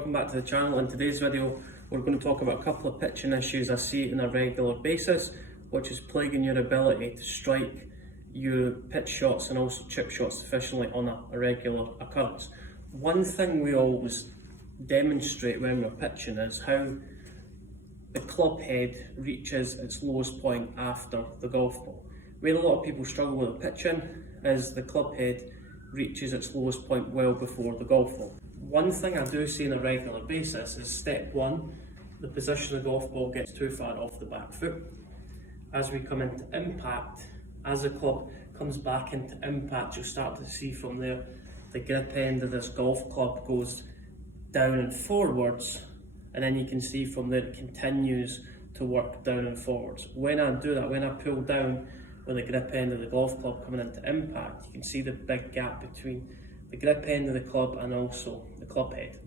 welcome back to the channel. In today's video we're going to talk about a couple of pitching issues I see on a regular basis, which is plaguing your ability to strike your pitch shots and also chip shots efficiently on a regular occurrence. One thing we always demonstrate when we're pitching is how the club head reaches its lowest point after the golf ball. Where a lot of people struggle with pitching is the club head reaches its lowest point well before the golf ball. One thing I do see on a regular basis is step one, the position of the golf ball gets too far off the back foot. As we come into impact, as the club comes back into impact, you'll start to see from there the grip end of this golf club goes down and forwards, and then you can see from there it continues to work down and forwards. When I do that, when I pull down with the grip end of the golf club coming into impact, you can see the big gap between the grip end of the club and also the club head.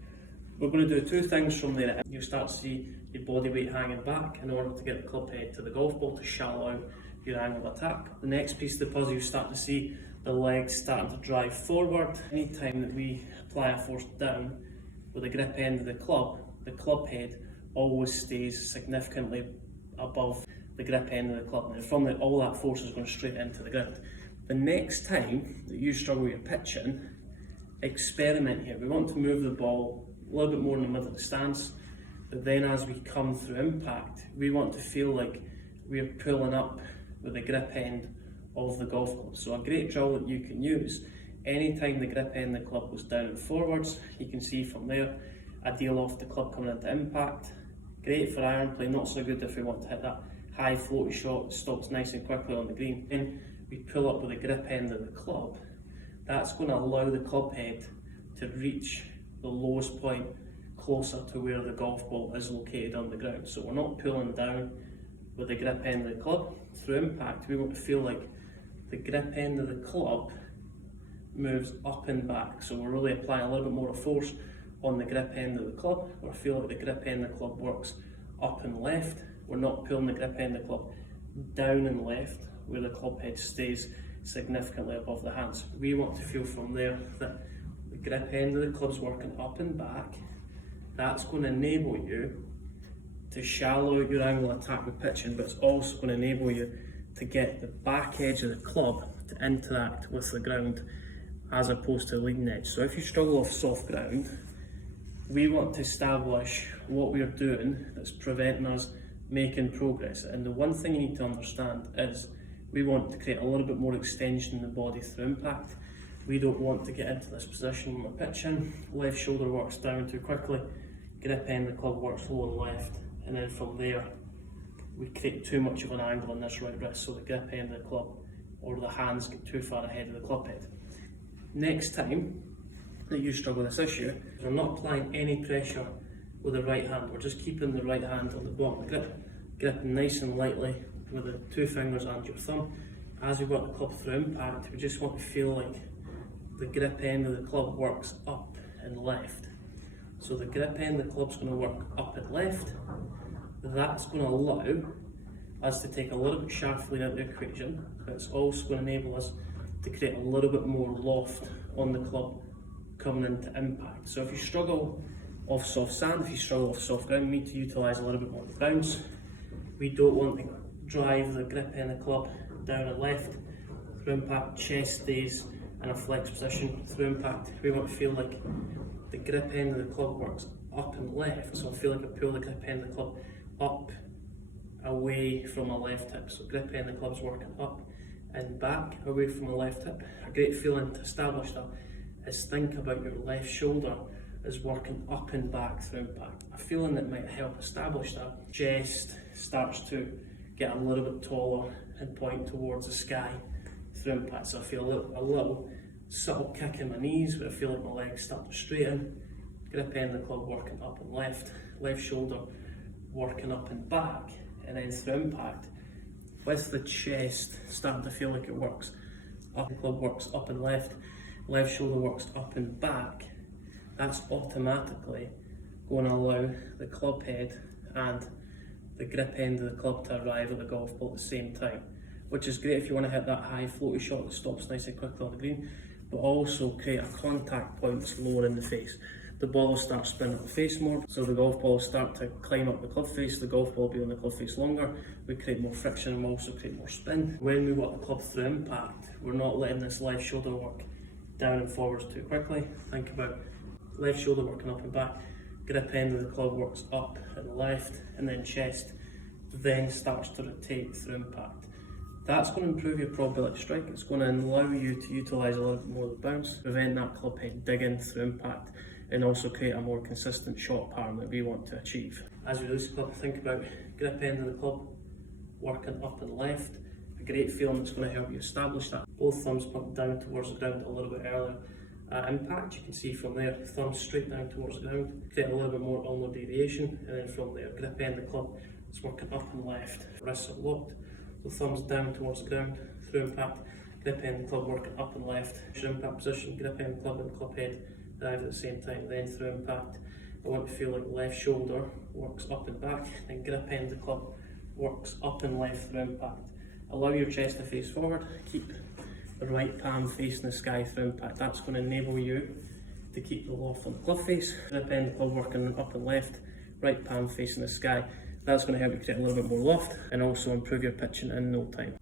We're going to do two things from there. You'll start to see your body weight hanging back in order to get the club head to the golf ball to shallow out your angle of attack. The next piece of the puzzle, you start to see the legs starting to drive forward. Anytime that we apply a force down with the grip end of the club head always stays significantly above the grip end of the club. And from there, all that force is going straight into the ground. The next time that you struggle with your pitching, experiment here. We want to move the ball a little bit more in the middle of the stance, but then as we come through impact, we want to feel like we're pulling up with the grip end of the golf club. So a great drill that you can use, anytime the grip end of the club goes down and forwards, you can see from there, a deal off the club coming into impact. Great for iron play, not so good if we want to hit that high floaty shot that stops nice and quickly on the green. Then we pull up with the grip end of the club. That's going to allow the club head to reach the lowest point closer to where the golf ball is located on the ground. So we're not pulling down with the grip end of the club. Through impact, we want to feel like the grip end of the club moves up and back. So we're really applying a little bit more force on the grip end of the club. We feel like the grip end of the club works up and left. We're not pulling the grip end of the club down and left, where the club head stays significantly above the hands. We want to feel from there that the grip end of the club's working up and back. That's going to enable you to shallow out your angle of attack with pitching, but it's also going to enable you to get the back edge of the club to interact with the ground as opposed to the leading edge. So if you struggle off soft ground, we want to establish what we're doing that's preventing us making progress. And the one thing you need to understand is we want to create a little bit more extension in the body through impact. We don't want to get into this position when we're pitching. Left shoulder works down too quickly, grip end of the club works low and left, and then from there we create too much of an angle on this right wrist, so the grip end of the club or the hands get too far ahead of the club head. Next time that you struggle with this issue, we're not applying any pressure with the right hand, we're just keeping the right hand on the bottom of the grip, gripping nice and lightly with the two fingers and your thumb. As we work the club through impact, we just want to feel like the grip end of the club works up and left. So the grip end of the club's going to work up and left. That's going to allow us to take a little bit sharply out of the equation, but it's also going to enable us to create a little bit more loft on the club coming into impact. So if you struggle off soft sand, if you struggle off soft ground, you need to utilise a little bit more bounce. We don't want to drive the grip end of the club down and left. Through impact, chest stays in a flex position. Through impact, we want to feel like the grip end of the club works up and left. So I feel like I pull the grip end of the club up away from my left hip. So grip end of the club's working up and back away from the left hip. A great feeling to establish that is think about your left shoulder is working up and back through impact. A feeling that might help establish that. Chest starts to get a little bit taller and point towards the sky through impact. So I feel a little subtle kick in my knees, but I feel like my legs start to straighten. Grip end of the club working up and left, left shoulder working up and back, and then through impact, with the chest starting to feel like it works up, the club works up and left shoulder works up and back. That's automatically going to allow the club head and the grip end of the club to arrive at the golf ball at the same time, which is great if you want to hit that high floaty shot that stops nice and quickly on the green, but also create a contact point that's lower in the face. the ball will start spinning up the face more, so the golf ball will start to climb up the club face, the golf ball will be on the club face longer, we create more friction and we also create more spin. When we work the club through impact, we're not letting this left shoulder work down and forwards too quickly. Think about left shoulder working up and back, grip end of the club works up and left, and then chest then starts to rotate through impact. That's going to improve your probability to strike. It's going to allow you to utilise a little bit more of the bounce, prevent that club head digging through impact, and also create a more consistent shot pattern that we want to achieve. As we release the club, think about grip end of the club working up and left. A great feeling that's going to help you establish that. Both thumbs point down towards the ground a little bit earlier. Impact, you can see from there, thumbs straight down towards the ground, create a little bit more onward deviation, and then from there, grip end of the club, it's working up and left, wrists are locked, so thumbs down towards the ground, through impact, grip end of the club working up and left, impact position, grip end of the club and club head dive at the same time, then through impact. I want to feel like left shoulder works up and back, then grip end of the club works up and left through impact. Allow your chest to face forward, keep the right palm facing the sky through impact. That's going to enable you to keep the loft on the club face. Grip end of the club working up and left, right palm facing the sky. That's going to help you create a little bit more loft and also improve your pitching in no time.